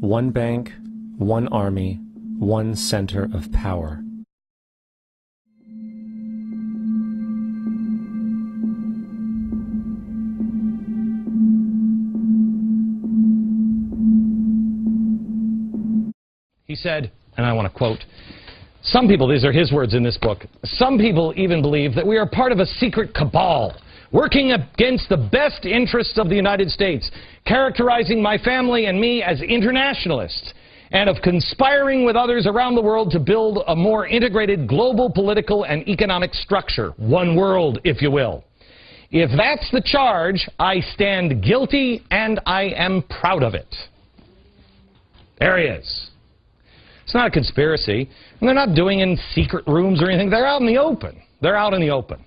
one bank, one army, one center of power. He said, and I want to quote, "Some people," these are his words in this book, "some people even believe that we are part of a secret cabal, working against the best interests of the United States, characterizing my family and me as internationalists, and of conspiring with others around the world to build a more integrated global political and economic structure, one world, if you will. If that's the charge, I stand guilty, and I am proud of it." There he is. It's not a conspiracy, and they're not doing it in secret rooms or anything. They're out in the open. They're out in the open.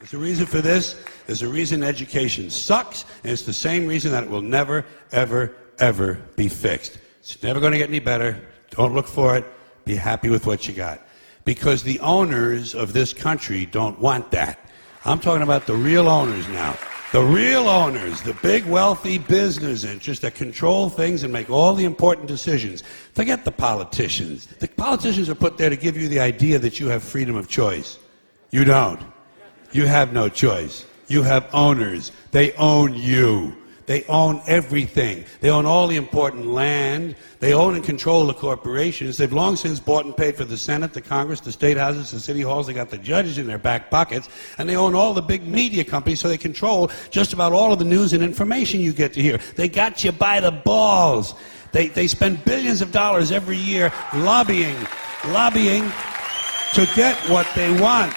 There's a reason for this. There's a reason education sucks, and it's the same reason that it will never, ever, ever be fixed. It's never going to get any better. Don't look for it. Be happy with what you got. Because the owners of this country don't want that. I'm talking about the real owners now. The real owners, the big wealthy business interests that control things and make all the important decisions. Forget the politicians. The politicians are put there to give you the idea that you have freedom of choice. You don't. You have no choice. You have owners. They own you. They own everything. They own all the important land. They own and control the corporations. They've long since bought and paid for the Senate, the Congress, the state houses, the city halls. They got the judges in their back pockets. And they own all the big media companies, so they control just about all of the news and information you get to hear. They got you by the balls. They spend billions of dollars every year lobbying to get what they want.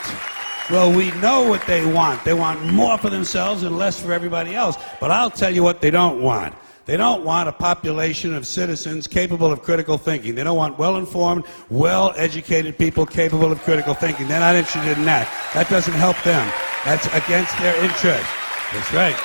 Well, we know what they want. They want more for themselves and less for everybody else. But I'll tell you what they don't want. They don't want a population of citizens capable of critical thinking. They don't want well-informed, well-educated people capable of critical thinking. They're not interested in that. That doesn't help them. That's against their interest. That's right.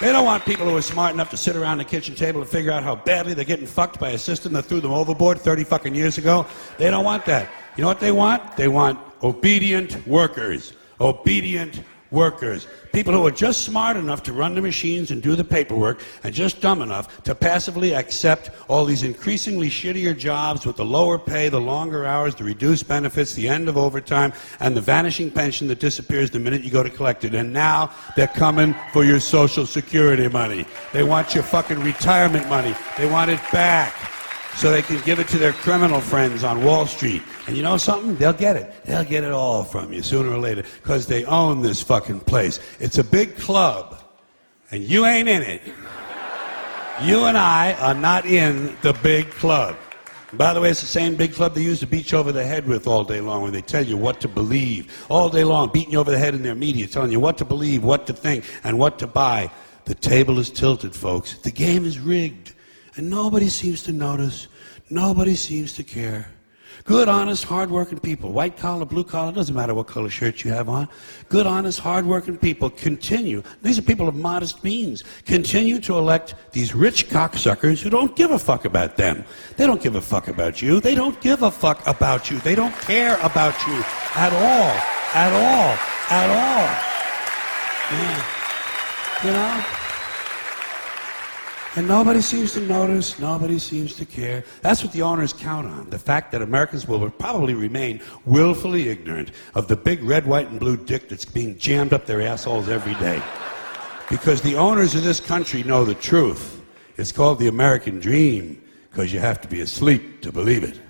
They don't want people who are smart enough to sit around the kitchen table and figure out how badly they're getting fucked by a system that threw them overboard 30 fucking years ago. They don't want that. You know what they want? They want obedient workers. Obedient workers. People who are just smart enough to run the machines and do the paperwork, and just dumb enough to passively accept all these increasingly shittier jobs with the lower pay, the longer hours, the reduced benefits, the end of overtime, and the vanishing pension that disappears the minute you go to collect it. And now they're coming for your Social Security money. They want your fucking retirement money. They want it back, so they can give it to their criminal friends on Wall Street. And you know something? They'll get it. They'll get it all from you sooner or later, because they own this fucking place. It's a big club, and you ain't in it. You and I are not in the big club. And by the way, it's the same big club they use to beat you over the head with all day long when they tell you what to believe. All day long, beating you over the head in their media, telling you what to believe, what to think, and what to buy. The table is tilted, folks. The game is rigged. And nobody seems to notice. Nobody seems to care. Good, honest, hard-working people, white collar, blue collar, doesn't matter what color shirt you have on. Good, honest, hard-working people continue. These are people of modest means. Continue to elect these rich cocksuckers who don't give a fuck about them. They don't give a fuck about you. They don't give a fuck about you. They don't care about you at all. At all. At all. Yeah. You know? And nobody seems to notice, nobody seems to care. That's what the owners count on, the fact that Americans will probably remain willfully ignorant of the big red, white, and blue dick that's being jammed up their assholes every day. Because the owners of this country know the truth. It's called the American dream, because you have to be asleep to believe it.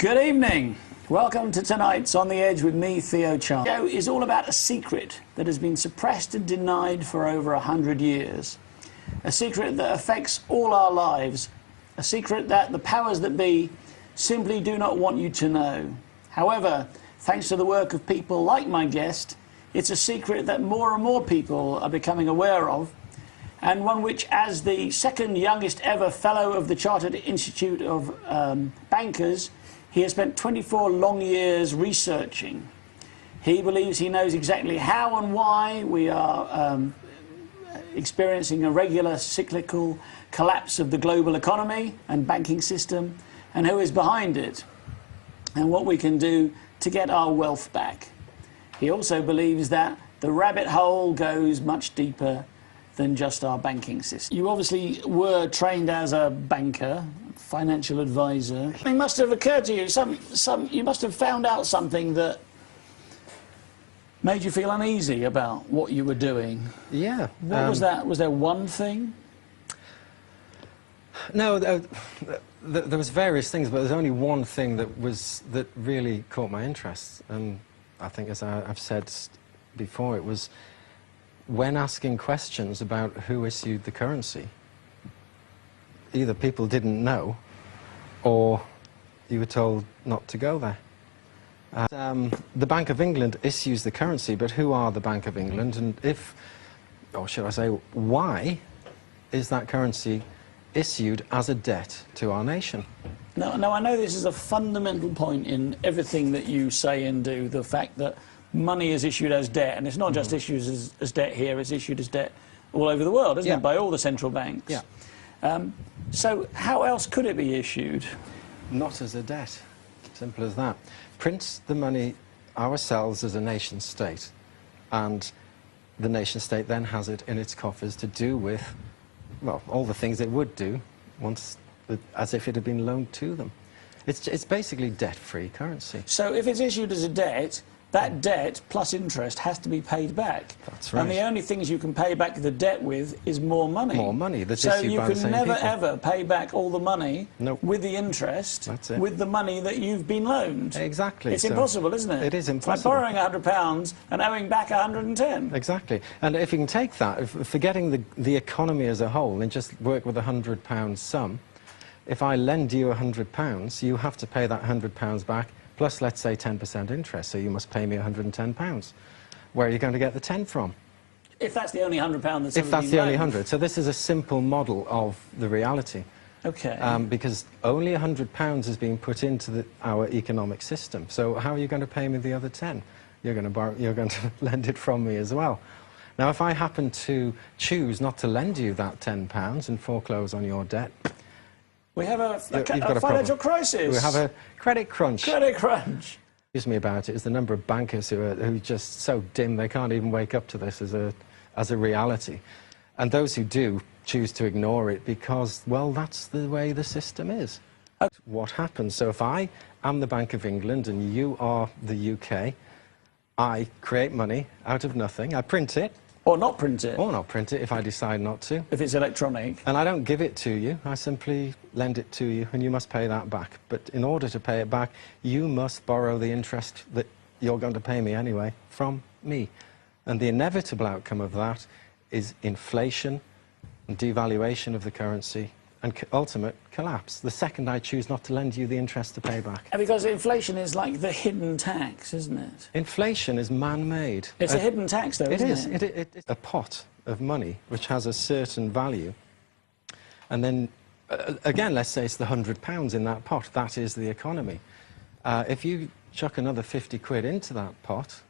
Good evening. Welcome to tonight's On the Edge with me, Theo Chan. The show is all about a secret that has been suppressed and denied for over 100 years. A secret that affects all our lives. A secret that the powers that be simply do not want you to know. However, thanks to the work of people like my guest, it's a secret that more and more people are becoming aware of, and one which, as the second youngest ever fellow of the Chartered Institute of Bankers, he has spent 24 long years researching. He believes he knows exactly how and why we are experiencing a regular cyclical collapse of the global economy and banking system, and who is behind it, and what we can do to get our wealth back. He also believes that the rabbit hole goes much deeper than just our banking system. You obviously were trained as a banker, financial advisor. It must have occurred to you, you must have found out something that made you feel uneasy about what you were doing. Yeah. What was that? Was there one thing? No, there was various things, but there's only one thing that really caught my interest. And I think, as I've said before, it was when asking questions about who issued the currency. Either people didn't know, or you were told not to go there. The Bank of England issues the currency, but who are the Bank of England? And or should I say, why is that currency issued as a debt to our nation? Now, I know this is a fundamental point in everything that you say and do, the fact that money is issued as debt, and it's not just issued as debt here, it's issued as debt all over the world, isn't it, by all the central banks? Yeah. So how else could it be issued? Not as a debt. Simple as that. Print the money ourselves as a nation state, and the nation state then has it in its coffers to do with, well, all the things it would do once, as if it had been loaned to them. It's basically debt-free currency. So if it's issued as a debt, that debt plus interest has to be paid back. That's right. And the only things you can pay back the debt with is more money. More money that's so issued you by the can same never people. ever pay back all the money with the interest, That's it. with the money that you've been loaned. Exactly. It's impossible, isn't it? It is impossible. It's like borrowing £100 and owing back 110. Exactly. And if you can take that, forgetting the economy as a whole, and just work with a £100 sum, if I lend you £100, you have to pay that £100 back, plus, let's say, 10% interest, so you must pay me £110. Where are you going to get the 10 from? If that's the only £100 that's If that's the only 100. So this is a simple model of the reality. Okay. Because only £100 is being put into our economic system. So how are you going to pay me the other 10? You're going to lend it from me as well. Now, if I happen to choose not to lend you that £10 and foreclose on your debt, we have a got financial crisis. We have a credit crunch. Credit crunch. What gives me about it is the number of bankers who are just so dim they can't even wake up to this as a reality. And those who do choose to ignore it because, well, that's the way the system is. What happens? So if I am the Bank of England and you are the UK, I create money out of nothing, I print it. Or not print it. Or not print it if I decide not to. If it's electronic. And I don't give it to you, I simply lend it to you, and you must pay that back. But in order to pay it back, you must borrow the interest that you're going to pay me anyway from me. And the inevitable outcome of that is inflation and devaluation of the currency and ultimate collapse, the second I choose not to lend you the interest to pay back. And because inflation is like the hidden tax, isn't it? Inflation is man-made. It's a hidden tax, though, isn't it? It's a pot of money which has a certain value. And then, again, let's say it's the £100 in that pot. That is the economy. If you chuck another 50 quid into that pot,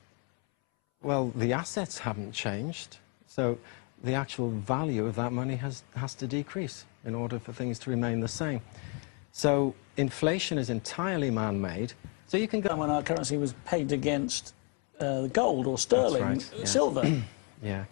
well, the assets haven't changed. So the actual value of that money has to decrease in order for things to remain the same. So inflation is entirely man-made. So you can go... When our currency was pegged against gold or sterling, right, yeah. silver. Yeah.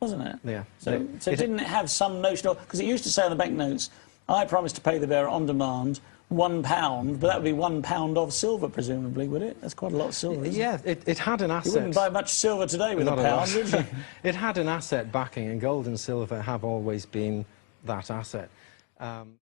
Wasn't it? Yeah. So it didn't have some notional... Because it used to say on the banknotes, I promise to pay the bearer on demand £1, but that would be £1 of silver, presumably, would it? That's quite a lot of silver, isn't it? Yeah, it had an asset. You wouldn't buy much silver today with a pound, would you? It had an asset backing, and gold and silver have always been that asset.